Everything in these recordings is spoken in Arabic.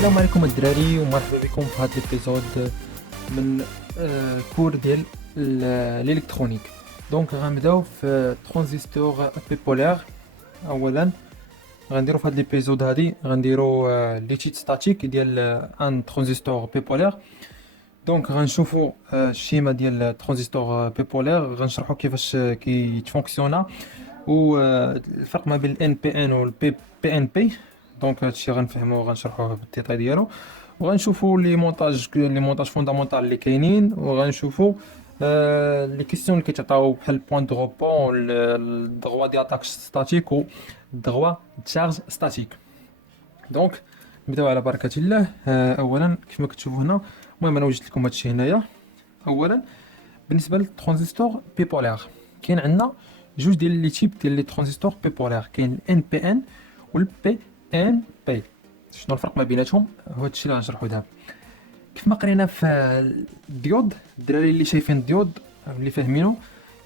السلام عليكم الدراري ومرحبا بكم في هذا الابيزود من كور ديال الالكترونيك. دونك غنبداو في ترانزستور بيبولار. اولا غنديرو في هذا الابيزود هادي غنديرو ليتيت ستاتيك ديال ان ترانزستور بيبولار. دونك غنشوفو الشيما ديال الترانزستور بيبولار، غنشرحو كيفاش كيتفونكسيونا والفرق ما بين الان بي ان والبي بي ان بي. دونك هادشي غنفهمو غنشرحوه بالديتاي ديالو، وغنشوفو لي مونتاج فوندامونتال اللي كاينين، وغنشوفو لي كيسيون اللي كيتعطاو بحال بوين دو روبون، الدغوا ديال اتاك ستاتيك و الدغوا تشارج ستاتيك. دونك نبداو على بركه الله. اولا كيف ما كتشوفوا هنا، المهم انا وجدت لكم هادشي هنايا. اولا بالنسبه للترانزستور بيبولار كاين عندنا جوج ديال لي تيب ديال لي ترانزستور بيبولار، كاين الان بي ان والبي ان بي. شنو الفرق ما بيناتهم؟ هو هادشي اللي غنشرحو دابا. كيف ما قرينا في الديود، الدراري اللي شايفين الديود اللي فاهمينه،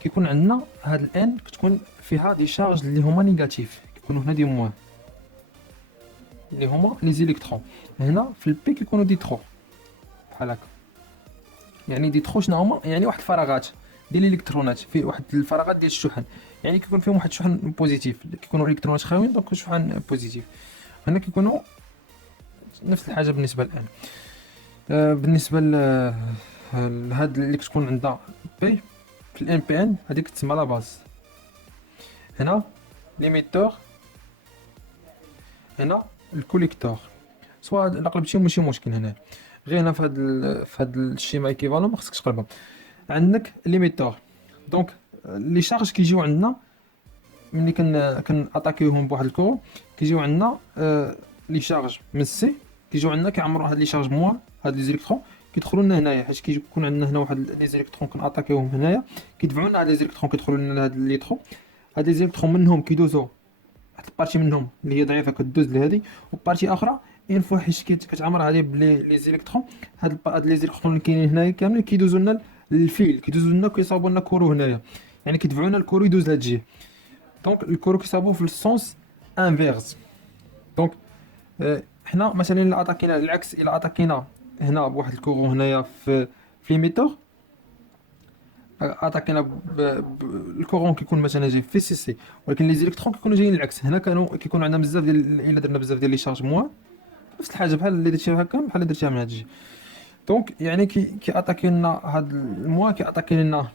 كيكون عندنا هاد الان كتكون فيها دي شارج اللي هما نيجاتيف، كيكونوا هنا دي موان اللي هما لي زيليكترون. هنا في البي كيكونوا دي ترو بحال هكا، يعني دي ترو شنو هما؟ يعني واحد الفراغات ديال الالكترونات، في واحد الفراغات ديال الشحن، يعني كيكون فيهم واحد الشحن بوزيتيف، كيكونوا الالكترونات خاويين دونك شحن بوزيتيف. هنا كيكونوا نفس الحاجه بالنسبه الان. بالنسبه لهاد اللي كتكون عندها بي في الان بي ان، هذيك تسمى لا باز. هنا ليميتور، هنا الكوليكتور. سواء الا قلبتيهم ماشي مشكل، هنا غير هنا في هاد الشيما ايكيفالون ما خصكش تقلبهم. عندك ليميتور، دونك لي شارج كيجيو عندنا ملي كن اتاكيوهم بواحد الكورو، كيجيو عندنا لي شارج من السي، كيجيو عندنا كيعمروا هاد لي شارج موان، هاد لي زيليكترون كيدخلوا لنا هنايا، حيت كيكون عندنا هنا واحد لي زيليكترون كناتاكيوهم هنايا، كيدفعوا لنا هاد لي زيليكترون كيدخلوا لنا لهاد لي ترو. هاد لي زيليكترون منهم كيدوزو واحد البارتي منهم اللي هي ضعيفه كدوز لهادي، وبارتي اخرى اين فوا حيت كتعمر هادي بلي لي زيليكترون. هاد لي زيليكترون اللي كاينين هنايا كاملين كيدوزو لنا للفيل، كيدوزو لنا كيصاوبوا لنا كورو هنايا، يعني كيدفعوا لنا الكورو يدوز لهاد الجهه. دونك الكورو كيصاوبوا في السونس انفيرس. دونك حنا مثلا الا اتاكينا العكس، الا اتاكينا هنا بواحد الكورو هنايا في ليميتور، اتاكينا الكورون كيكون مثلا جاي في سي سي، ولكن لي زيليكترون كيكونوا جايين العكس. هنا كيكون عندنا بزاف ديال، الا درنا بزاف ديال لي شارج موان، نفس الحاجه بحال اللي درتيها هكا بحال اللي درتيها من هاد الجهه. دونك يعني كي اتاكي لنا هاد الموان، كي اتاكي لنا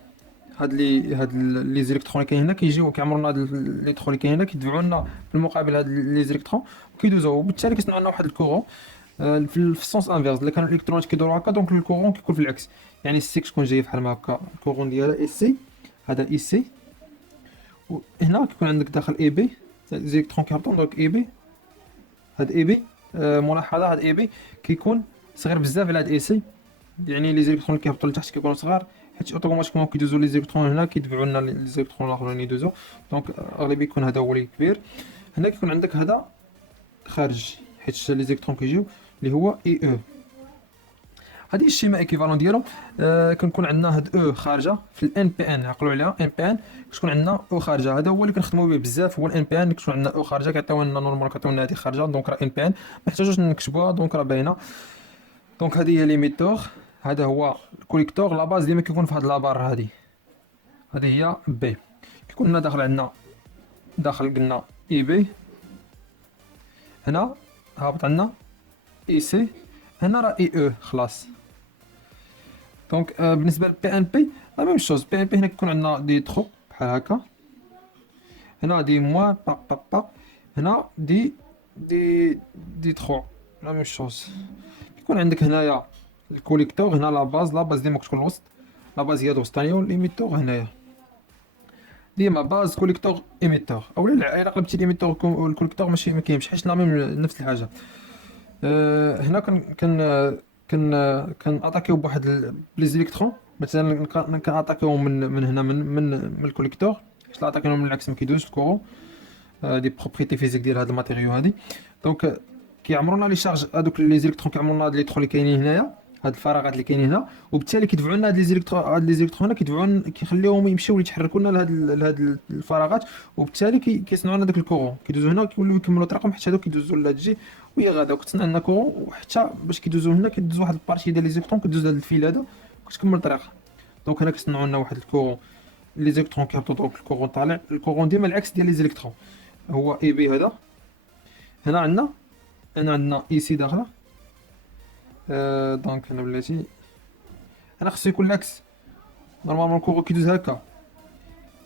هاد لي زيليكترون اللي كاين هنا، كيجيو كيعمروا لنا هاد لي ترو اللي كاين هنا، كيدفعوا لنا في المقابل هاد لي زيليكترون وكيدوزو، وبالتالي كيصنعوا لنا واحد الكورون في السونس انفيرس. الا كانوا الالكترونات كيدوروا هكا، دونك الكورون كيكون في العكس، يعني السي كتكون جايه بحال هكا، الكورون ديالها اي سي، هذا اي سي، وهنا كيكون عندك داخل اي بي زيليكترون كيهبطوا، دونك اي بي، هاد اي بي. ملاحظه هاد اي بي كيكون صغير بزاف على هاد اي سي، يعني لي زيليكترون اللي كيهبطوا لتحت كيكونوا صغار، حيت اوتوماتيكمون كيدوزوا لي زيليكترون هنا، كيدفعوا لنا لي زيليكترون الاخرين يدوزوا. دونك اغلبيه يكون هذا هو اللي كبير. هنا كيكون عندك هذا خارج، حيت لي زيليكترون كيجيو اللي هو اي او. هذه الشيما ايكيفالون ديالو. كنكون عندنا هاد او خارجه في الان بي ان، عقلوا عليها ان بي ان كتكون عندنا او خارجه، هذا هو اللي كنخدموا به بزاف، هو الان بي ان كتكون عندنا او خارجه، كيعطيو لنا نورمال، كيعطيو لنا هذه خارجه، دونك راه ان بي ان ما محتاجوش نكتبوها، دونك راه باينه. دونك هذه هي ليميتور، هذا هو الكوليكتور. لا باز ديما كيكون في هاد لابار هذه هي بي. كيكون لنا داخل عندنا داخل قلنا اي بي، هنا هابط عندنا اي سي، هنا راه اي او خلاص. دونك بالنسبه للبي ان بي لا ميم شوز. بي ان بي هنا كيكون عندنا دي ترو بحال هكا، هنا دي موان با با با، هنا دي ترو لا ميم شوز. كيكون عندك هنايا الكوليكتور، هنا لا باز ديما كتكون الوسط، لا باز هي الوسطانيه، والليميتور هنايا ديما باز كوليكتور ايميتور. اولا الا قلبتي ليميتور والكوليكتور ماشي ما كاينش، حيت لا ميم نفس الحاجه. هنا كان اتاكيو بواحد لي زيليكترون، مثلا كان اتاكيو من هنا من الكوليكتور، حيت لا اتاكيو من العكس ما كيدوزش الكورو. دي بروبريتي فيزيك ديال هاد الماتيريو هادي. دونك كيعمرونا لي شارج، هادوك لي زيليكترون كيعمرونا هاد لي ترو اللي كاينين هنايا، هاد الفراغات اللي كاينين هنا، وبالتالي كيدفعوا لنا هاد لي زيليكترون كيدفعوا كيخليوهم يمشيو يتحركوا لنا لهاد الفراغات، وبالتالي كيصنعوا لنا داك الكورون، كيدوزوا هنا كيوليو يكملوا طريقهم حتى هادو كيدوزوا لهاد الجي وهي غادا، وكتصنع لنا كورون. وحتى باش كيدوزوا هنا كيدوز واحد البارتي ديال لي زيليكترون كدوز هاد الفيل هذا وكتكمل طريقها. دونك هنا كيصنعوا لنا واحد الكورون، لي زيليكترون كيهبطوا دونك الكورون طالع، الكورون ديما العكس ديال لي زيليكترون هو اي بي هذا. هنا عندنا اي سي داخله. دونك هنا بلاتي انا خصو يكون العكس، نورمالمون الكورو كيدوز هكا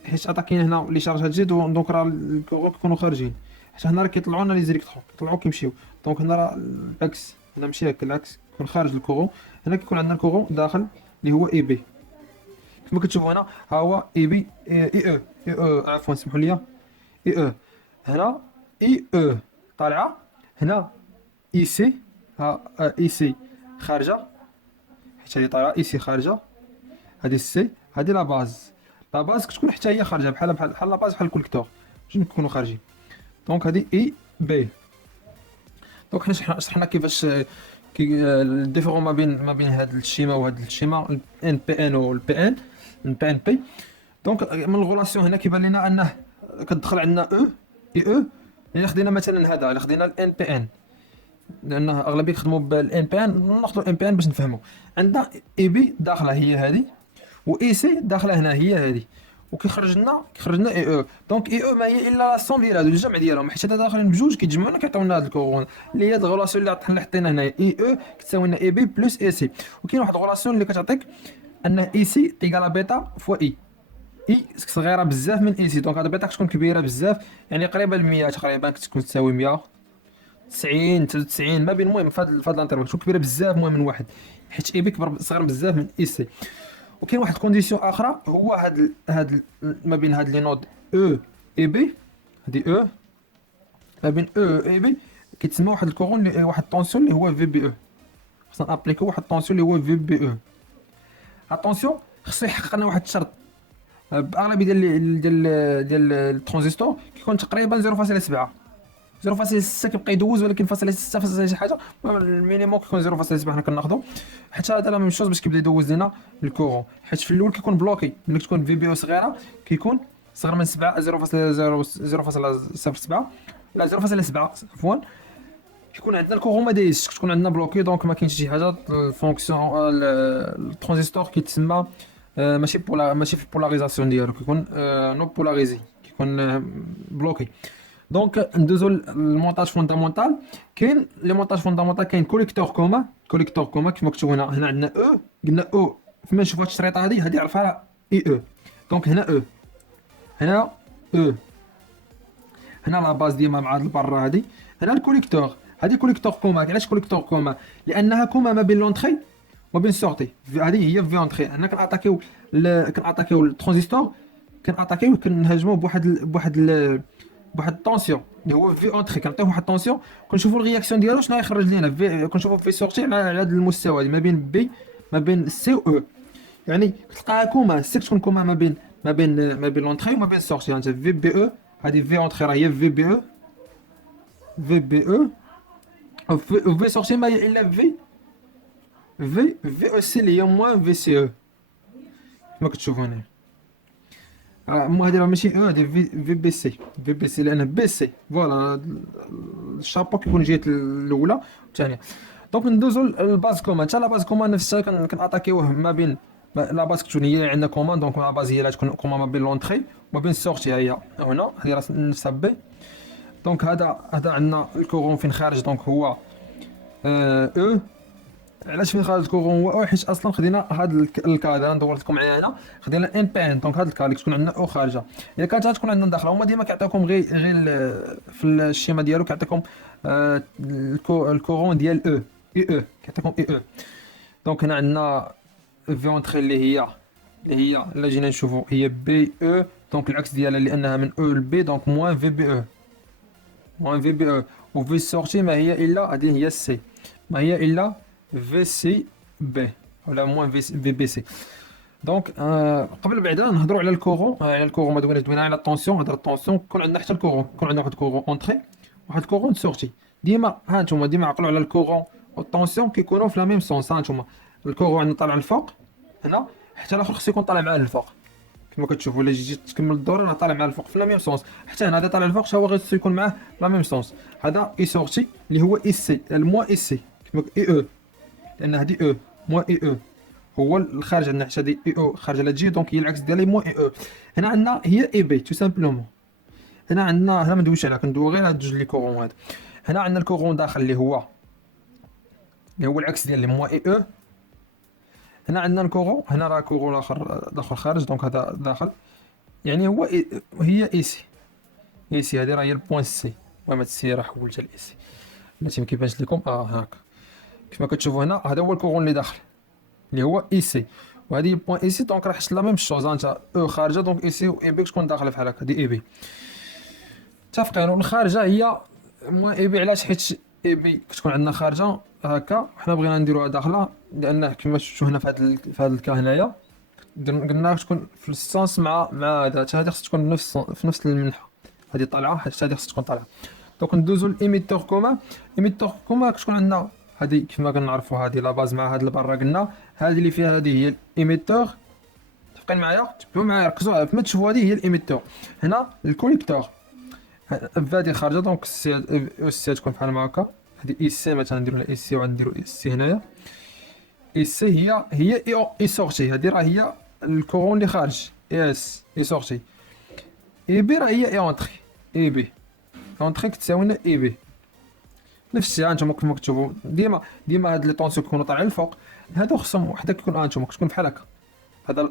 حيت عطا كاين هنا لي شارج هادجي، دونك راه الكورو كيكونوا خارجين، حيت هنا راه كيطلعوا لنا لي زيليكترون كيطلعوا كيمشيو. دونك هنا راه العكس، هنا ماشي هكا العكس، كيكون خارج الكورو، هنا كيكون عندنا الكورو داخل اللي هو اي بي. كما كتشوفوا هنا ها هو اي بي اي او عفوا سمحوا لي اي او. هنا اي او طالعه، هنا اي سي، ها اي سي خارجه حيت هادي طالعه، اي سي خارجه، هادي السي، هادي لا باز، لا باز كتكون حتى هي خارجه بحال لا باز بحال الكوليكتور جوج كيكونوا خارجين. دونك هادي اي بي. دونك حنا شرحنا كيفاش الديفيرون ما بين هاد الشيما وهاد الشيما، الان بي ان والبي ان البي ان بي. دونك من الغولاسيون هنا كيبان لنا انه كتدخل عندنا او اي او. الا خدينا مثلا هذا، الا خدينا الان بي ان، لانه اغلبيه يخدموا بالان بي ان، ناخذوا الان بي ان باش نفهموا. عندنا اي بي داخله هي هذه، و اي سي داخله هنا هي هذه، وكيخرج لنا اي او. دونك اي او ما هي الا لا سوم ديال هادو الجمع ديالهم، حيت هذا داخلين بجوج كيتجمعونا كيعطيونا هاد الكورون اللي هي الغولاسيون اللي حطينا هنا، اي او كتساوي لنا اي بي بلس اي سي. وكاين واحد الغولاسيون اللي كتعطيك ان اي سي تيكالا بيتا فوا اي، اي صغيره بزاف من اي سي، دونك هاد بيتا كتكون كبيره بزاف، يعني قريبه ل 100 تقريبا، كتكون تساوي 100 90 93 ما بين. المهم في هاد الانترفال كتكون كبيره بزاف المهم من واحد، حيت اي بي كبر صغير بزاف من اي سي. وكاين واحد كونديسيون اخرى، هو هاد ما بين هاد لي نود او اي بي، هادي او ما بين او اي بي كيتسمى واحد الكورون اللي واحد الطونسيون اللي هو في بي او. خصنا ابليكو واحد الطونسيون اللي هو في بي او. اتونسيون خصو يحقق لنا واحد الشرط، باغلبيه ديال الترانزستور كيكون تقريبا 0.7 0.6 كيبقى يدوز، ولكن فاصله 6 فاصله شي حاجه، المينيموم كيكون 0.7 حنا كناخذو. حتى هذا لا ميم شوز باش كيبدا يدوز لنا الكورون، حيت في الاول كيكون بلوكي ملي تكون في بي او صغيره، كيكون صغر من 7 0.07 لا 0.7 عفوا، كيكون عندنا الكورون ما دايزش، كتكون عندنا بلوكي. دونك ما كاينش شي حاجه، الفونكسيون الترانزستور كيتسمى ماشي ماشي في البولاريزاسيون ديالو، كيكون نو بولاريزي، كيكون بلوكي. دونك ندوزو المونتاج فوندامونتال. كاين لي مونتاج فوندامونتال، كاين كوليكتور كوما كيما مكتوب هنا. هنا عندنا او، قلنا او فيما نشوف هاد الشريطه هادي عرفها اي او. دونك هنا او، هنا او، هنا لا باز ديما مع البرا هادي. هنا الكوليكتور، هادي كوليكتور كوما. علاش كوليكتور كوما؟ لانها كوما ما بين لونطري وبين سورتي. هذه هي في اونطري. هنا كناتاكيو الترانزستور، كنهاجموه بواحد الطونسيون اللي هو في اونطري، كنعطيوه واحد الطونسيون، كنشوفوا الرياكسيون ديالو شنو يخرج لينا، كنشوفوا في سورتي على هذا المستوى اللي ما بين سي و او. يعني تلقاها كوما، السي تكون كوما ما بين لونطري وما بين السورتي. يعني في بي او، هذه في اونطري راه هي في بي او، وفي سورتي ما هي الا في او سي اللي هي موان في سي او كما كتشوفوا هنا. هذه راه ماشي او، هذه في بي سي لان بي سي فوالا الشابو كيكون جهه الاولى والثانيه. دونك ندوزو الباز كومان. حتى لا باز كومان نفسها كناتاكيوه ما بين لا باز كتكون هي عندنا كومان. دونك لا باز هي اللي تكون كومان ما بين لونطري وما بين السورتي، هي هنا هذه راه نفسها بي. دونك هذا عندنا الكورون فين خارج، دونك هو او. علاش فين خارج الكورون هو او؟ حيت اصلا خدينا هذا الكا هذا ندور لكم معايا هنا، خدينا الان بي ان. دونك هذا الكا اللي تكون عندنا او خارجه، الا كانت تكون عندنا داخله. هما ديما كيعطيوكم غير في الشيما ديالو كيعطيكم الكورون ديال او اي او، كيعطيكم اي او. دونك هنا عندنا في اونتري اللي هي الا جينا نشوفوا هي بي او. دونك العكس ديالها لانها من او لبي، دونك موان في بي او، وفي سورتي ما هي الا هذه هي سي، ما هي الا في سي بي ولا موان في بي سي. دونك قبل بعدا نهضروا على الكورون. ما دوينا على الطونسيون. هضر الطونسيون كون عندنا حتى الكورون، كون عندنا واحد الكورون اونتري واحد الكورون سورتي. ديما ها نتوما ديما عقلوا على الكورون والطونسيون كيكونوا في لا ميم سونس. ها نتوما الكورون عندنا طالع للفوق هنا، حتى الاخر خصو يكون طالع معاه للفوق كما كتشوفوا. الا جيتي تكمل الدور راه طالع معاه للفوق في لا ميم سونس. حتى هنا هذا طالع للفوق حتى هو خصو يكون معاه لا ميم سونس. هذا اي سورتي اللي هو اي سي الموا اي سي كما اي او، لان هذه او موا اي او هو الخارج عندنا، حتى هذه اي او خارج على جي، دونك هي العكس ديالها موا اي او. هنا عندنا هي اي بي تو سامبلومون. هنا عندنا، هنا ما ندويش عليها، كندوي غير هاد جوج لي كورون هاد. هنا عندنا الكورون داخل اللي هو العكس ديال لي موا اي او. هنا عندنا الكورون، هنا راه كورون الاخر داخل خارج، دونك هذا داخل يعني هو هي اي سي. اي سي هذه راه هي البوان سي. المهم هاد السي راه حولتها لاي سي، بلاتي ما كيبانش لكم هاكا كما كتشوفوا. هنا هذا هو الكورون اللي داخل اللي هو اي سي، وهذه هي بوان اي سي. دونك راه حشت لا ميم شوز، انت او خارجه دونك اي سي و اي بي تكون داخله بحال هكا، هذه اي بي متفقين. والخارجه هي موان اي بي. علاش؟ حيت اي بي كتكون عندنا خارجه هكا، وحنا بغينا نديروها داخله، لان كما شفتوا هنا في هذا الكا هنايا قلنا تكون في السونس مع هذا. حتى هذه خصها تكون في نفس المنحى، هذه طالعه حتى هذه خصها تكون طالعه. دونك ندوزو للإيميتور كومان. إيميتور كومان كتكون عندنا هذه كيما كنعرفوا، هذه لا باز مع هذه اللي برا قلنا، هذه اللي فيها هذه هي الإيميتور. متفقين معايا؟ تبعوا معايا ركزوا كما تشوفوا، هذه هي الإيميتور. هنا الكونيكتور هذه خارجه، دونك السي تكون بحال هكا. هذه اي سي مثلا نديرو لها اي سي وغنديرو اي سي هنايا. اي سي هي اي سورتي، هذه راه هي الكورون اللي خارج اي اس اي سورتي. اي بي راه هي اي اونطري. اي بي اونطري كتساوي لنا اي بي نفس الشيء. هانتوما كما كتشوفوا ديما هاد لي طونسيون كيكونوا طالعين الفوق، هادو خصهم وحده كيكون هانتوما كتكون بحال هكا.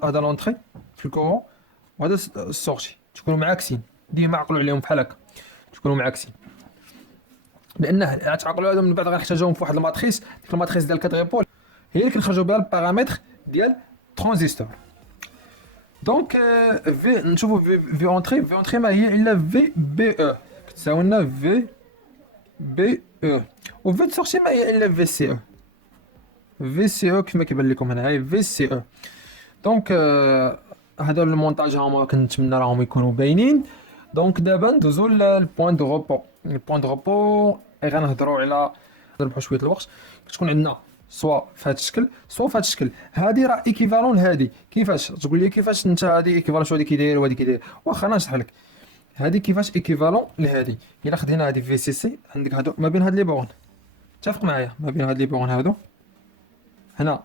هذا لونطري في الكورون، وهذا السورتي تكونوا معاكسين. ديما عقلوا عليهم بحال هكا، تكونوا معاكسين، لانه تعقلوا هذا من بعد غنحتاجوهم في واحد الماتريس. ديك الماتريس ديال كادغيبول هي اللي كنخرجوا بها البارامتر ديال ترانزستور. دونك في نشوفوا في اونطري ما هي الا في بي او كتساوي لنا في بي او، وفي سورتي ما هي الا في سي او. في سي او كما كيبان لكم هنا هاي في سي او. دونك هذا المونتاج هما كنتمنى راهم يكونوا باينين. دونك دابا ندوزو للبوان دو روبو. البوان دو روبو غنهضروا على نربحوا شويه الوقت. كتكون عندنا سوا في هذا الشكل سوا في هذا الشكل. هذه راه ايكيفالون لهذه. كيفاش تقول لي كيفاش انت هذه ايكيفالون شو هذه كيداير وهذه كيداير؟ واخا انا نشرح لك هذه كيفاش ايكيفالون لهذه. الا خدينا هذه في سي سي عندك هادو ما بين هاد لي بورن، اتفق معايا ما بين هاد لي بورن هادو هنا،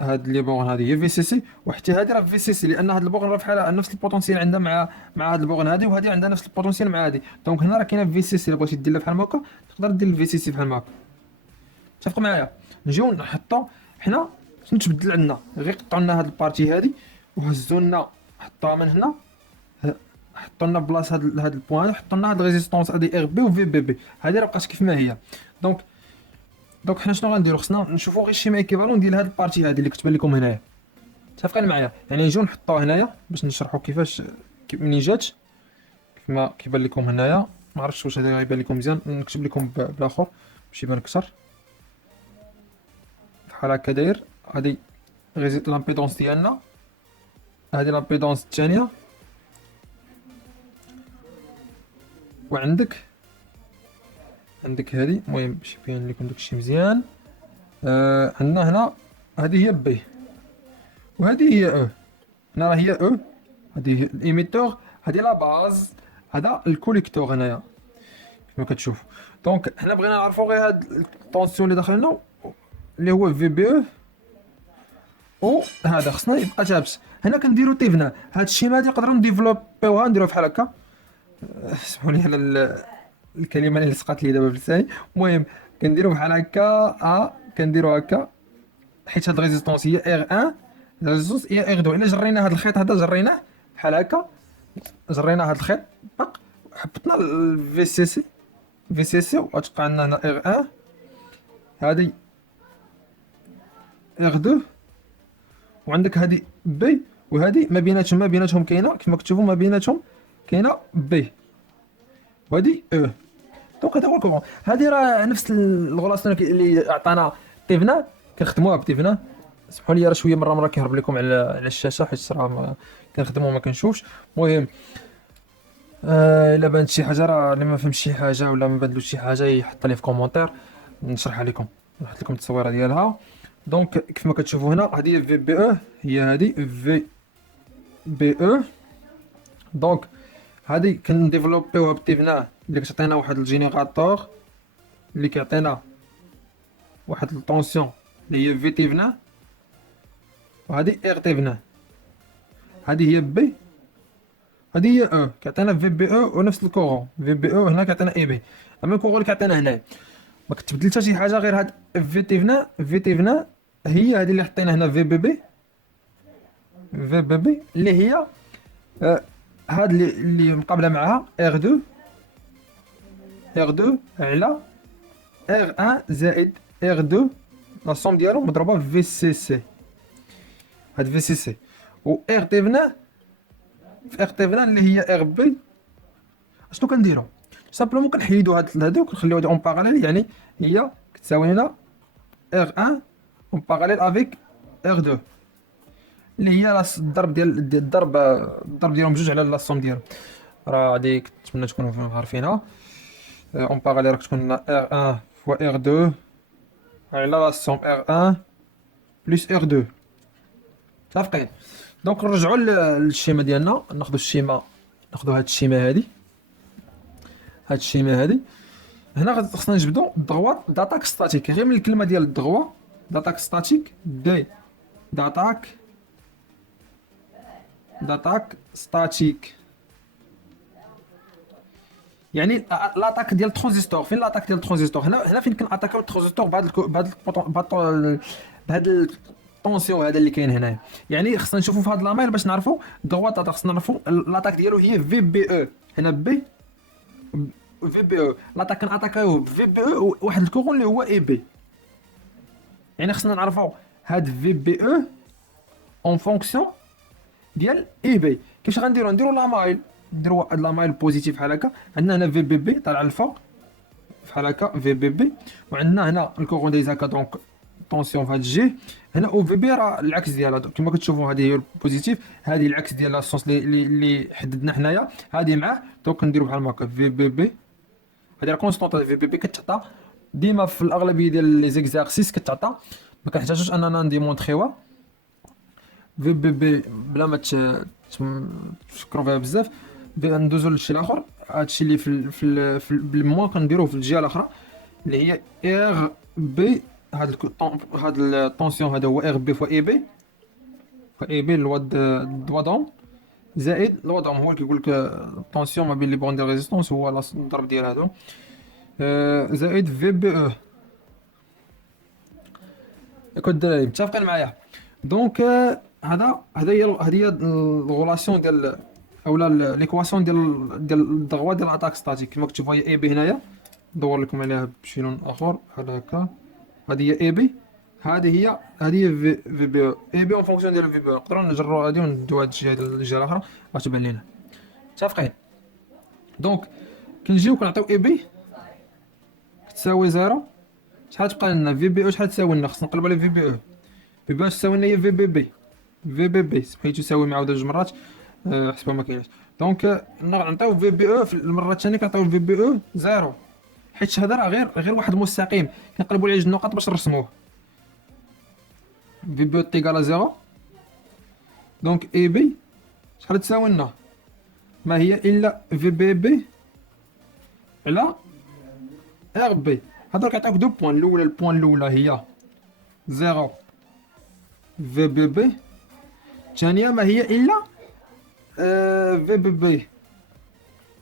هاد لي بورن هذه هي في سي سي، وحتى هذه راه في سي سي، لان هاد البورن راه بحال نفس البوتونسيال عندها مع هاد البورن هذه، وهذه عندها نفس البوتونسيال مع هذه. دونك هنا راه كاينه في سي سي. الا بغيتي دير لها بحال هكا تقدر دير الفي سي سي بحال هكا. اتفق معايا؟ نجيو نحطو حنا شنو تبدل عندنا، غير قطعوا لنا هاد البارتي هادي وهزوا لنا حطوها من هنا، حطوا لنا بلاص هاد البوان، حطوا لنا هاد الريزيستونس هادي ار بي و في بي بي. هادي راه بقات كيف ما هي. دونك حنا شنو غنديرو؟ خصنا نشوفوا غير شي ايكيفالون ديال هاد البارتي هادي اللي كتبان لكم هنايا. متفقين معايا؟ يعني نجيو نحطوها هنايا باش نشرحوا كيفاش منين جات كما كيبان لكم هنايا. ما عرفتش واش هذا غيبان لكم مزيان، نكتب لكم بالاخر باش يبان اكثر. بحال هكا داير. هادي لامبيدونس ديالنا، هادي لامبيدونس الثانيه، وعندك هادي. المهم باش يبين لكم داكشي مزيان. عندنا هنا هادي هي بي وهادي هي او. هنا راه هي او، هادي هي الايميتور، هادي لا باز، هذا الكوليكتور هنايا كما كتشوف. دونك حنا بغينا نعرفوا غير هاد الطونسيون اللي داخل لنا اللي هو في بي او، و هذا خصنا يبقى ثابت. هنا كنديرو تيفنا هاد الشيما هادي نقدروا نديفلوبيوها نديروها بحال هكا. سمحوا لي على الكلمه اللي لصقات لي دابا في لساني. المهم كنديرو بحال هكا، كنديرو هكا، حيت هاد ريزيستونس هي ار 1، ريزيستونس هي ار 2. الا جرينا هاد الخيط هذا جريناه بحال هكا، جرينا هاد الخيط بق حبطنا الفي سي سي وغتبقى عندنا هنا ار 1، هادي ار 2، وعندك هادي بي، وهادي ما بيناتهم كاينه كما كتشوفوا ما بيناتهم كاينه بي، وهادي او. دونك هذا هو الكورون. هادي راه نفس الغلاصه اللي عطانا طيفنا، كنخدموها بطيفنا. سمحوا لي راه شويه مره كيهرب لكم على الشاشه حيت راه كنخدمو ما كنشوفش. المهم الا بانت شي حاجه، راه اللي ما فهمش شي حاجه ولا ما بانلوش شي حاجه يحط لي في كومونتير نشرحها لكم، نحط لكم التصويره ديالها. دونك كيف ما كتشوفوا هنا هذه في بي او، هي هذه في بي او. دونك هذه كنديفلوبيوها بتيفنا اللي كتعطينا واحد الجينيراتور اللي كيعطينا واحد الطونسيون اللي هي في تيفنا، وهذه ار تيفنا. هذه هي بي، هذه هي او، كيعطينا في بي او ونفس الكورون في بي او هنا كيعطينا اي بي. اما الكورون اللي كيعطينا هنا ما كتبدل حتى شي حاجه غير هاد في تيفنا. في تيفنا هي هذه اللي حطينا هنا في بي بي، في بي بي اللي هي هاد اللي مقابله معها ار 2، ار 2 على ار 1 زائد ار 2 لا سوم ديالهم مضروبه في سي سي. هاد في سي سي و ار تيفنا في ار تيفنا اللي هي ار بي. اشنو كنديرو؟ سامبلومون كنحيدو هادو كنخليو هادي اون باراليل، يعني هي كتساوي لنا ار 1 اون باراليل افيك ار 2 اللي هي الضرب ديال الضرب ديالهم بجوج على لا سوم ديالهم. راه غادي كنتمنى تكونوا عارفينها. اون باراليل راك تكون ار 1 فوا ار 2 على لا سوم ار 1 بلس ار 2. متفقين؟ دونك نرجعوا للشيما ديالنا، ناخذوا الشيما، ناخذوا هاد الشيما هادي، هاد الشيما هادي. هنا خصنا نجبدوا الدغوا داتاك ستاتيك، غير من الكلمه ديال الدغوا داتاك ستاتيك دي داتاك ستاتيك، يعني لاطاك ديال الترانزستور. فين لاطاك ديال الترانزستور؟ هنا فين كناتاكاو الترانزستور بهاد الطونسيون هذا اللي كاين هنايا. يعني خصنا نشوفوا في هاد لامير باش نعرفوا الدغوا خصنا نعرفوا لاطاك ديالو هي في بي او. هنا بي في بي او لاطاك كناتاكاو في بي او واحد الكورون اللي هو اي بي. يعني خصنا نعرفوا هاد في بي او اون فونكسيون ديال اي بي. كيفاش غنديروا؟ نديروا لامايل، نديروا واحد لامايل بوزيتيف بحال هكا. عندنا هنا في بي بي طالع الفوق بحال هكا في بي بي، وعندنا هنا الكورون دايز هكا دونك طونسيون في هاد الجهه. هنا او في بي راه العكس ديالها، كما كتشوفوا هذه هي البوزيتيف، هذه العكس ديال لاصوص اللي حددنا حنايا، هذه معاه. دونك نديروا بحال هكا في بي بي. هذه لا كونستونط في بي بي كتعطى ديما في الاغلبيه ديال لي زيكزارسيس كتعطى، ما كنحتاجوش اننا نديمونطريوها في بي بي بلا ما تفكروا فيها بزاف. ندوزو للشي الاخر، هادشي اللي في بالموا كنديروه في الجهه الاخرى اللي هي ار بي. هاد الطونسيون هذا هو ار بي فوا اي بي، فوا اي بي الوضعهم زائد الوضعهم هو اللي كيقول لك الطونسيون ما بين لي بون ديال ريزيستونس هو الضرب ديال هادو زائد في بي او. ياك الدراري متفقين معايا؟ دونك هذا هي الغولاسيون ديال اولا ليكواسيون ديال الدغوا ديال اتاك ستاتيك. كما كتشوفوا هي اي بي هنايا، ندور لكم عليها بشي لون اخر بحال هكا. هذه هي اي بي، هذه هي في بي او. اي بي اون فونكسيون ديال في بي او. نقدروا نجروا هذه وندوها هاد الجهه ديال الجهه الاخرى غتبان لينا. متفقين؟ دونك كنجيو كنعطيو اي بي تساوي زيرو. شحال تبقى لنا في بي او؟ شحال تساوي لنا؟ خصنا نقلبوا على في بي او. في بي او تساوي لنا هي في بي بي، في بي بي سميتو تساوي معاودة جوج مرات حسبها ما كايناش. دونك نعطيو في بي او في المره الثانيه كنعطيو في بي او زيرو، حيت هذا راه غير واحد مستقيم كنقلبوا عليه جوج نقط باش نرسموه. في بي او تيكال زيرو. دونك اي بي شحال تساوي لنا؟ ما هي الا في بي بي على ار بي. هذا كيعطيوك دو بوين. الاولى البوين الاولى هي زيرو في بي بي، الثانيه ما هي الا في بي بي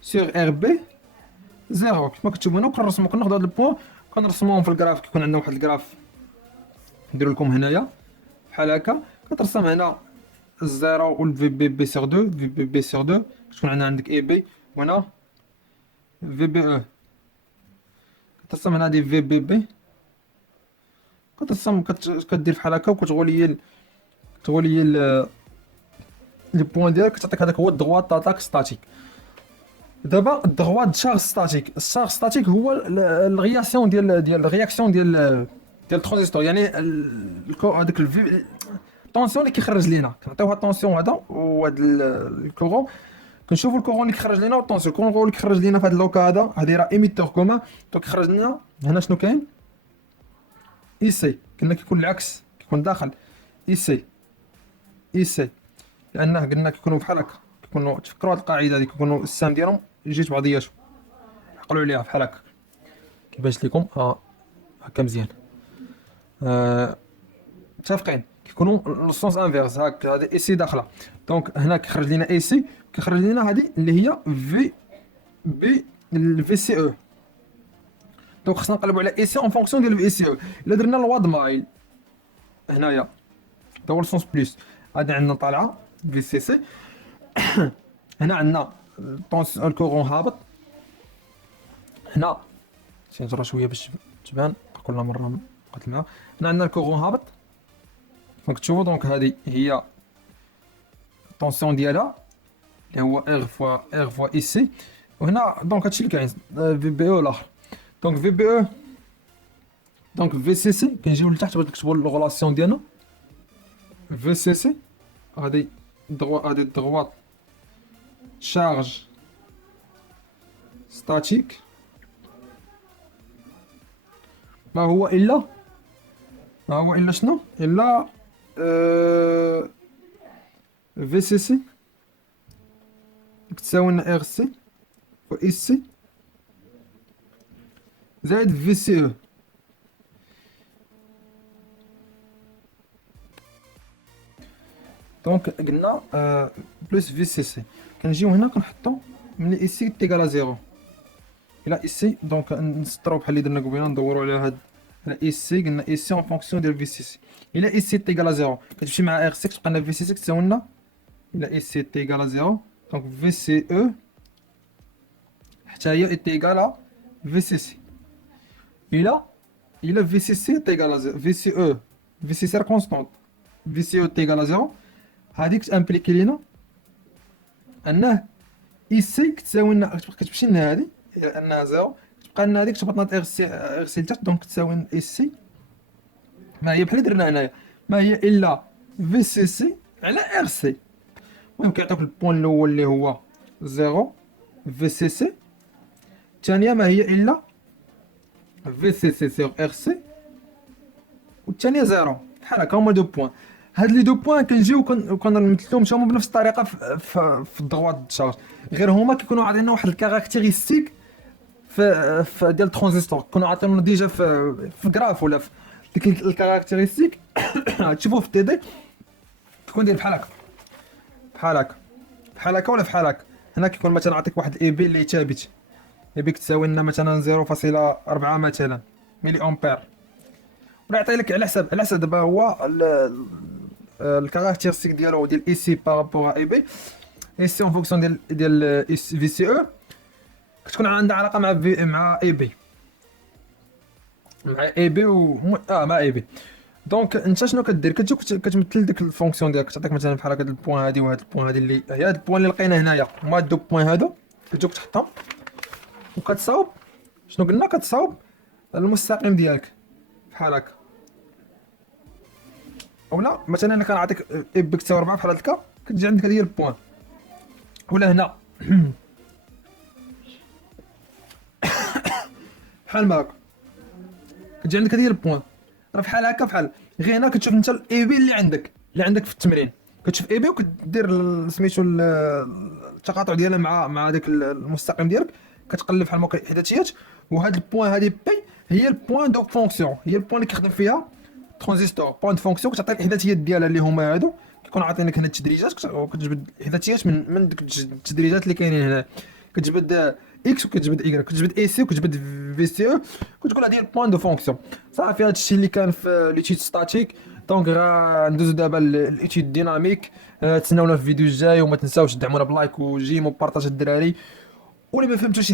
سيغ ار بي زيرو. كما كتشوفوا هنا كنرسمو، كناخذ هاد البوين كنرسموهم في الجراف. كيكون عندنا واحد الجراف نديرو لكم هنايا بحال هكا، كترسم هنا الزيرو والفي بي بي سيغ دو، في بي بي سيغ دو كتكون عندنا عندك اي بي، وهنا في بي او. كترسم هنا هادي في بي بي، كترسم كدير بحال هكا وكتغولي لي بوين ديالك، كتعطيك هذاك هو الدغوا تاتاك ستاتيك. دابا الدغوا شارج ستاتيك، الشارج ستاتيك هو الرياكسيون ديال الترانزستور. يعني هذاك الطونسيون اللي كيخرج لينا، كنعطيوها الطونسيون هذا وهذا الكورون، كنشوفوا الكورون اللي كيخرج لينا والطونسيون. الكورون اللي كيخرج لينا في هذا اللوكا هذا، هذه راه ايميتور كومان. دونك كيخرج لنا هنا شنو كاين؟ اي سي. كنا كيكون العكس، كيكون داخل اي سي، اي سي، لانه قلنا كيكونوا بحال هكا، كيكونوا تفكروا هاد القاعده هادي، كيكونوا السهم ديالهم جيت بعضياتهم، عقلوا عليها بحال هكا كيبانش لكم هكا مزيان. متفقين؟ كيكونوا السونس انفيرس هاك، هادي اي سي داخله، دونك هنا كيخرج لنا اي سي، كيخرج لنا هادي اللي هي في بي الفي سي او. دونك خصنا نقلبوا على اي سي اون فونكسيون ديال الفي سي او. الا درنا الواد مايل هنايا دا هو السونس بليس، غادي عندنا طالعه في سي سي. هنا عندنا الكورون هابط، هنا نجرى شويه باش تبان كل مره قلت لها. هنا عندنا الكورون هابط، دونك تشوفوا دونك هذه هي الطونسيون ديالها اللي هو ار فوا اي سي. وهنا دونك هادشي اللي كاين في بي او الاخر. دونك في بي او، دونك في سي سي كنجيو لتحت باش نكتبوا الغولاسيون ديالنا. في سي سي هادي دغوات شارج ستاتيك ما هو الا شنو الا في سي سي تساوي لنا ار سي و اس سي زائد في سي او. دونك قلنا بلس في سي سي، كنجيو هنا كنحطو ملي اي سي تيكالا زيرو الى اي سي. دونك نسطرو بحال اللي درنا قبيله، ندورو على هاد اي سي، قلنا اي سي اون فونكسيون ديال في سي سي. الى اي سي تيكالا زيرو كتمشي مع ار سي، كتبقى لنا في سي سي كتساوي لنا الى اي سي تيكالا زيرو، دونك في سي او حتى هي تيكالا في سي سي. الى في سي سي تيكالا زيرو، في سي او في سي سي كونستونت، في سي او تيكالا زيرو، هاديك تامبليكي لينا انه اي سي كتساوي لنا، كتمشي لنا هادي انها زيرو، تبقى لنا هاديك تهبط لنا ار سي لتحت، دونك تساوي اي سي ما هي بحال درنا هنايا، ما هي الا في سي سي على ار سي. المهم كيعطيوك البوان الاول اللي هو زيرو في سي سي، الثانيه ما هي الا في سي سي سيغ ار سي، والثانيه زيرو. بحال هكا هما دو بوان. هاد لي دو بوان كنجيو كنمثلوهم هما بنفس الطريقه في الضغوات الشارج، غير هما كيكونوا عاطينا واحد الكاركتيرستيك في ديال الترانزستور، كنا عاطينو ديجا في غراف ولا في ديك الكاركتيرستيك. تشوفوا في تي دي كيكون داير بحال هكا بحال هكا بحال هكا ولا بحال هكا. هنا كيكون مثلا عطيك واحد اي بي اللي ثابت، اي بي كتساوي لنا مثلا 0.4 مثلا ملي امبير، ولا يعطي لك على حسب دابا هو الكاركتيرستيك ديالو ديال اي سي بارابور اي بي. اي سي اون فونكسيون ديال في سي او كتكون عندها علاقه مع اي بي، مع اي بي مع اي بي. دونك انت شنو كدير؟ كتجي كتمثل ديك الفونكسيون ديالك، تعطيك مثلا بحال هكا البوان هادي وهاد البوان هادي اللي هي هاد البوان اللي لقينا هنايا، هما هاد البوان هادو كتجيك تحطهم وكتصاوب شنو قلنا، كتصاوب المستقيم ديالك بحال هكا. اولا مثلا انا كنعطيك اي بي كتساوي 4 بحال هكا، كتجي عندك هادي هي البوان، ولا هنا بحال ما هكا كتجي عندك هذه البوان، راه بحال هكا بحال غير هنا كتشوف انت الاي بي اللي عندك في التمرين، كتشوف اي بي وكدير سميتو التقاطع ديالها مع داك المستقيم ديالك، كتقلب بحال هكا الاحداثيات. وهاد البوان هادي بي هي البوان دو فونكسيون، هي البوان اللي كيخدم فيها ترانزستور. بوان دو فونكسيون كتعطي الاحداثيات ديالها اللي هما هادو، كيكون عاطينك هنا التدريجات، كتجبد الاحداثيات من ديك التدريجات اللي كاينين هنا، كتجبد اكس وكتجبد اي، كتجبد اي سي وكتجبد في سي او، كتقول هذه البوان دو فونكسيون. صافي هادشي اللي كان في ليتيود ستاتيك. دونك غندوزو دابا ليتيود ديناميك. تسناونا في الفيديو الجاي، وما تنساوش تدعمونا بلايك وجيم وبارطاج الدراري، واللي ما فهمتوش